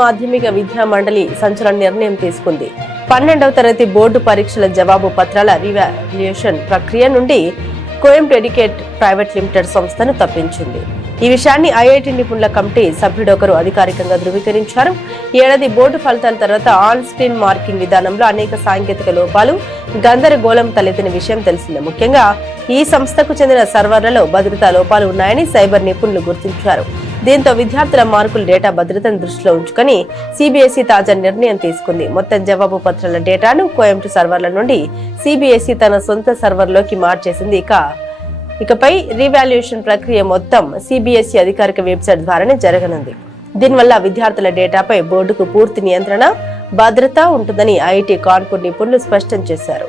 మాధ్యమిక విద్యా మండలి సంచలన నిర్ణయం తీసుకుంది. 12వ తరగతి బోర్డు పరీక్షల జవాబు పత్రాల రీవాల్యుయేషన్ ప్రక్రియ నుండి కోయంట్ ఎడ్యుకేట్ ప్రైవేట్ లిమిటెడ్ సంస్థను తప్పించింది. ఈ విషయాన్ని ఐఐటి నిపుణుల కమిటీ సభ్యుడొకరు అధికారికంగా ధృవీకరించారు. ఏడాది బోర్డు ఫలితాల తర్వాత ఆన్ స్క్రీన్ మార్కింగ్ విధానంలో అనేక సాంకేతిక లోపాలు, గందరగోళం తలెత్తిన విషయం తెలిసిందే. ముఖ్యంగా ఈ సంస్థకు చెందిన సర్వర్లలో భద్రతా లోపాలు ఉన్నాయని సైబర్ నిపుణులు గుర్తించారు. దీంతో విద్యార్థుల మార్కుల డేటా భద్రతను దృష్టిలో ఉంచుకొని సిబిఎస్ఈ తాజా నిర్ణయం తీసుకుంది. మొత్తం జవాబు పత్రాల డేటాను కోయంట్ సర్వర్ల నుండి సిబిఎస్ఈ తన సొంత సర్వర్లోకి మార్చేసింది. ఇకపై రీవాల్యుయేషన్ ప్రక్రియ మొత్తం సిబిఎస్ఈ అధికారిక వెబ్సైట్ ద్వారానే జరగనుంది. దీనివల్ల విద్యార్థుల డేటాపై బోర్డుకు పూర్తి నియంత్రణ, భద్రత ఉంటుందని ఐఐటి కాన్పూర్ నిపుణులు స్పష్టం చేశారు.